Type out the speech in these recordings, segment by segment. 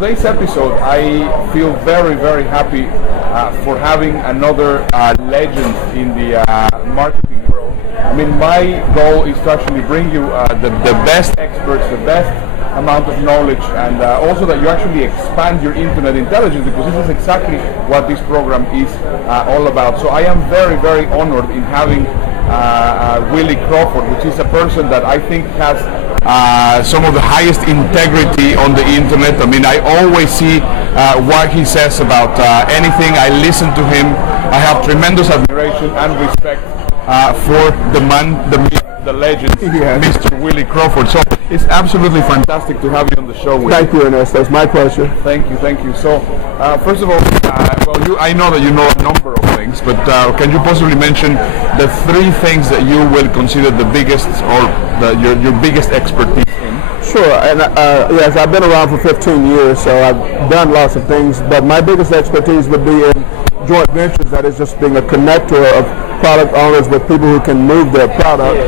today's episode, I feel very, very happy for having another legend in the marketing world. I mean, my goal is to actually bring you the best experts, the best amount of knowledge, and also that you actually expand your internet intelligence, because this is exactly what this program is all about. So I am very, very honored in having Willie Crawford, which is a person that I think has some of the highest integrity on the internet. I mean, I always see what he says about anything. I listen to him. I have tremendous admiration and respect for the man, the myth, the legend, Mr. Willie Crawford. So it's absolutely fantastic to have you on the show. Thank you, Ernes. That's my pleasure. Thank you, thank you. So, first of all, I know that you know a number of things, but can you possibly mention the three things that you will consider the biggest, or your biggest expertise in? Sure, and yes, I've been around for 15 years, so I've done lots of things, but my biggest expertise would be in joint ventures, that is just being a connector of product owners with people who can move their product.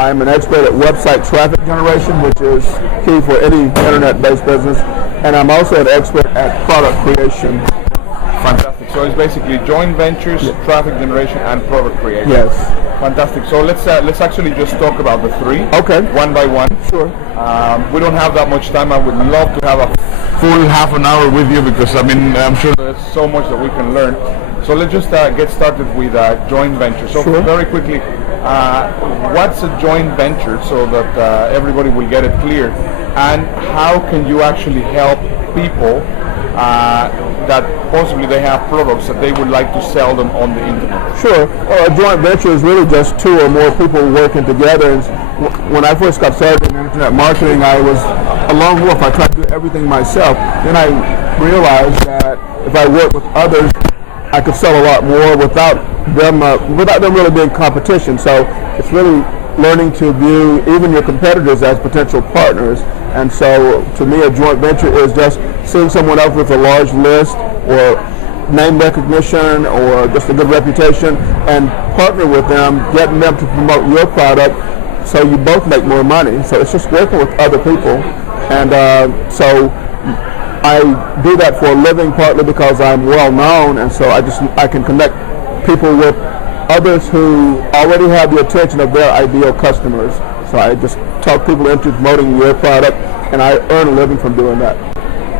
I'm an expert at website traffic generation, which is key for any internet-based business, and I'm also an expert at product creation. Fantastic. So it's basically joint ventures, traffic generation, and product creation. Yes. Fantastic. So let's actually just talk about the three. Okay. One by one. Sure. We don't have that much time. I would love to have a full half an hour with you, because I mean, I'm sure there's so much that we can learn. So let's just get started with joint venture. So sure. Very quickly, what's a joint venture, so that everybody will get it clear, and how can you actually help people that possibly they have products that they would like to sell them on the internet? Sure. A joint venture is really just two or more people working together. And when I first got started in internet marketing, I was a lone wolf. I tried to do everything myself. Then I realized that if I worked with others, I could sell a lot more without them really being competition. So it's really learning to view even your competitors as potential partners. And so to me, a joint venture is just seeing someone else with a large list or name recognition or just a good reputation and partner with them, getting them to promote your product so you both make more money. So it's just working with other people. And so I do that for a living, partly because I'm well known, and so I can connect people with others who already have the attention of their ideal customers. So I just talk people into promoting your product, and I earn a living from doing that.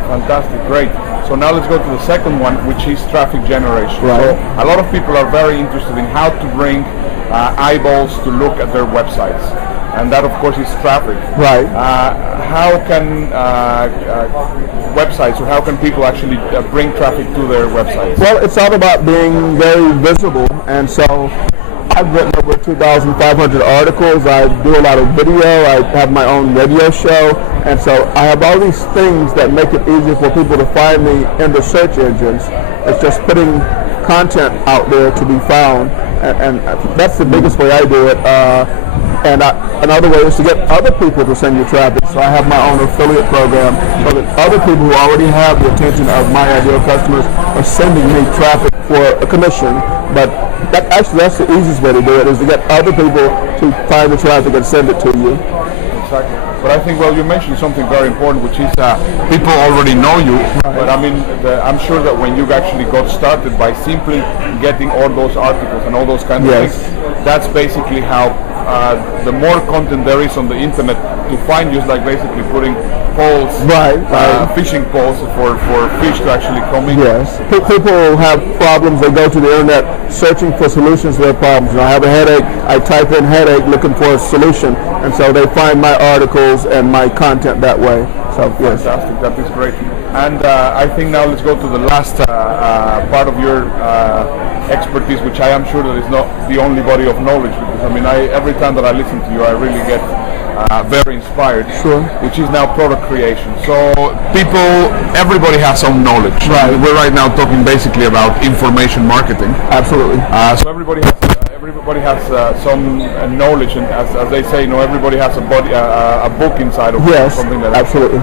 Fantastic, great. So now let's go to the second one, which is traffic generation. Right. So a lot of people are very interested in how to bring eyeballs to look at their websites, and that of course is traffic. Right. How can websites, or how can people actually bring traffic to their websites? Well, it's all about being very visible, and so I've written over 2,500 articles. I do a lot of video. I have my own radio show, and so I have all these things that make it easy for people to find me in the search engines. It's just putting content out there to be found, and that's the biggest way I do it. And another way is to get other people to send you traffic. So I have my own affiliate program so that other people who already have the attention of my ideal customers are sending me traffic for a commission. But that's the easiest way to do it, is to get other people to find the traffic and send it to you. Exactly. But I think, well, you mentioned something very important, which is people already know you. Right. But I mean, I'm sure that when you actually got started by simply getting all those articles and all those kinds of things, that's basically how the more content there is on the internet to find you, is like basically putting poles, fishing poles for fish to actually come in. Yes. People have problems. They go to the internet searching for solutions to their problems. And I have a headache. I type in headache looking for a solution, and so they find my articles and my content that way. So yes. Fantastic. That is great. And I think now let's go to the last part of your expertise, which I am sure that is not the only body of knowledge, because I mean, every time that I listen to you, I really get very inspired. Sure. Which is now product creation. So everybody has some knowledge. Right. We're right now talking basically about information marketing. Absolutely. So everybody has some knowledge, and as they say, everybody has a book inside of something like that. Absolutely.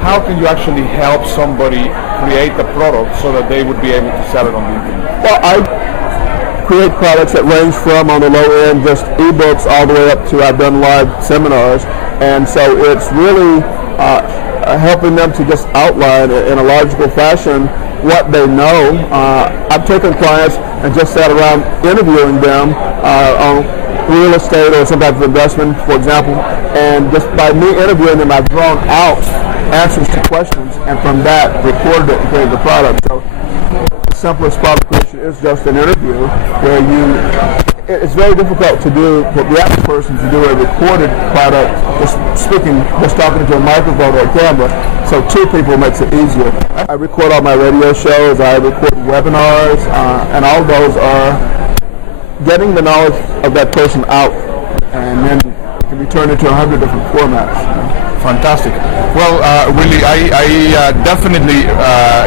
How can you actually help somebody create a product so that they would be able to sell it on the internet? Well, I create products that range from, on the low end, just ebooks all the way up to I've done live seminars, and so it's really helping them to just outline in a logical fashion what they know. I've taken clients and just sat around interviewing them on real estate or some type of investment, for example, and just by me interviewing them, I've drawn out answers to questions, and from that recorded it and created the product. So the simplest product creation is just an interview where it's very difficult to do, for the average person to do a recorded product, just talking to a microphone or a camera. So two people makes it easier. I record all my radio shows, I record webinars, and all those are getting the knowledge of that person out, and then it can be turned into 100 different formats. Fantastic. Well, Willie, I definitely,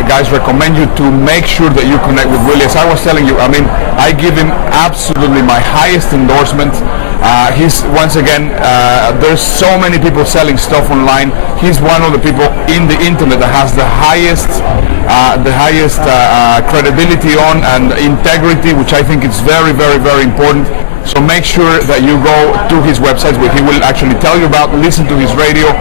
guys, recommend you to make sure that you connect with Willie. As I was telling you, I mean, I give him absolutely my highest endorsement. He's, once again, there's so many people selling stuff online. He's one of the people in the internet that has the highest credibility on and integrity, which I think is very, very, very important. So make sure that you go to his website where he will actually tell you about, listen to his radio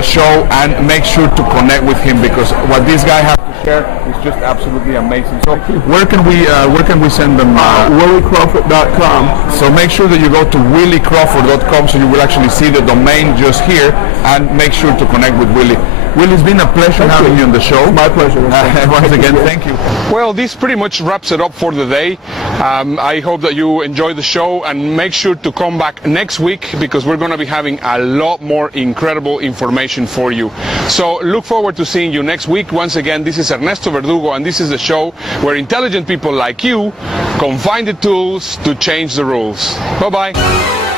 show, and make sure to connect with him, because what this guy has to share is just absolutely amazing. So where can we send them? WillieCrawford.com. So make sure that you go to williecrawford.com, so you will actually see the domain just here, and make sure to connect with Willie. Willie, it's been a pleasure having you on the show. My pleasure. Once again, thank you. Well, this pretty much wraps it up for the day. I hope that you enjoyed the show, and make sure to come back next week, because we're going to be having a lot more incredible information for you. So look forward to seeing you next week. Once again, this is Ernesto Verdugo, and this is the show where intelligent people like you can find the tools to change the rules. Bye-bye.